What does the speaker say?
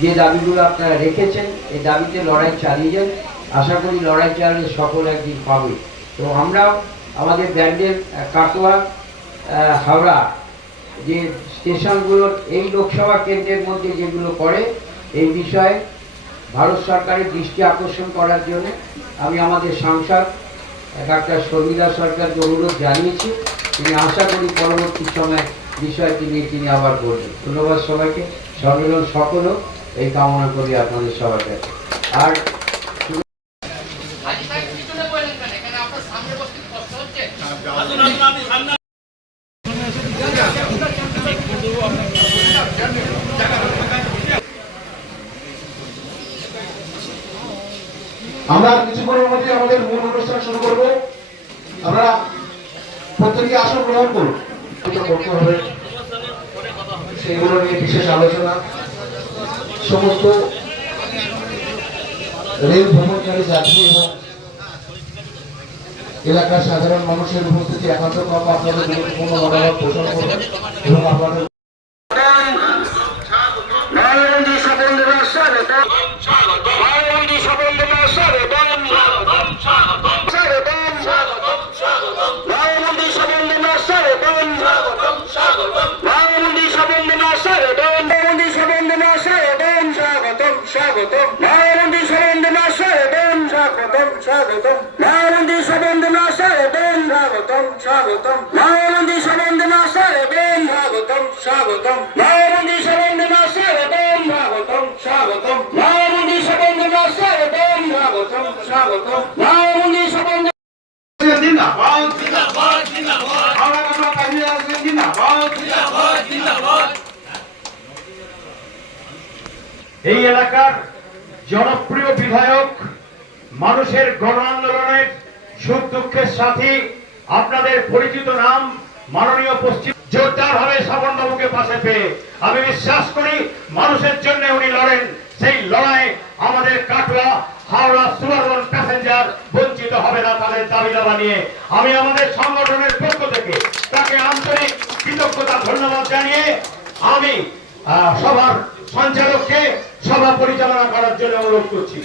যে দাবিগুলো আপনারা রেখেছেন এই দাবিতে লড়াই চালিয়ে যান। আশা করি লড়াই চালালে সকল একদিন পাবে। তো আমরাও আমাদের ব্যান্ডের কাটোয়া হাওড়া যে স্টেশনগুলোর এই লোকসভা কেন্দ্রের মধ্যে যেগুলো করে এই বিষয়ে ভারত সরকারের দৃষ্টি আকর্ষণ করার জন্য আমি আমাদের সাংসদ ডাক্তার শর্মিলা সরকারকে অনুরোধ জানিয়েছি। তিনি আশা করি পরবর্তী সময় বিষয়টি নিয়ে তিনি আবার বলবেন। ধন্যবাদ সবাইকে। সম্মেলন সফল হোক এই কামনা করি আপনাদের সবার কাছে। আর আমরা কিছুক্ষণের মধ্যে আমাদের মূল অনুষ্ঠান শুরু করব। আমরা প্রত্যেকে আসন গ্রহণ করুন। করতে হবে সেগুলো নিয়ে বিশেষ আলোচনা। সমস্ত রেল ভ্রমণকারী যাত্রী এবং এলাকার সাধারণ মানুষের উপস্থিতি একান্ত কম আপনাদের গুরুত্বপূর্ণ মনোভাব পোষণ করবেন এবং আপনাদের এই এলাকার জনপ্রিয় বিধায়ক, মানুষের গণ আন্দোলনের সুখ দুঃখের সাথী, আপনাদের পরিচিত নাম মাননীয় পশ্চিম জোরদার হবে স্বপন বাবুকে পাশে পেয়ে। আমি বিশ্বাস করি মানুষের জন্য উনি লড়েন। সেই লড়াইয়ে আমাদের কাটোয়া হাওড়া সুন্দরবন প্যাসেঞ্জার বঞ্চিত হবে না তাদের দাবি দাবা নিয়ে। আমি আমাদের সংগঠনের পক্ষ থেকে তাকে আন্তরিক কৃতজ্ঞতা ধন্যবাদ জানিয়ে আমি সভার সঞ্চালককে সভা পরিচালনা করার জন্য অনুরোধ করছি।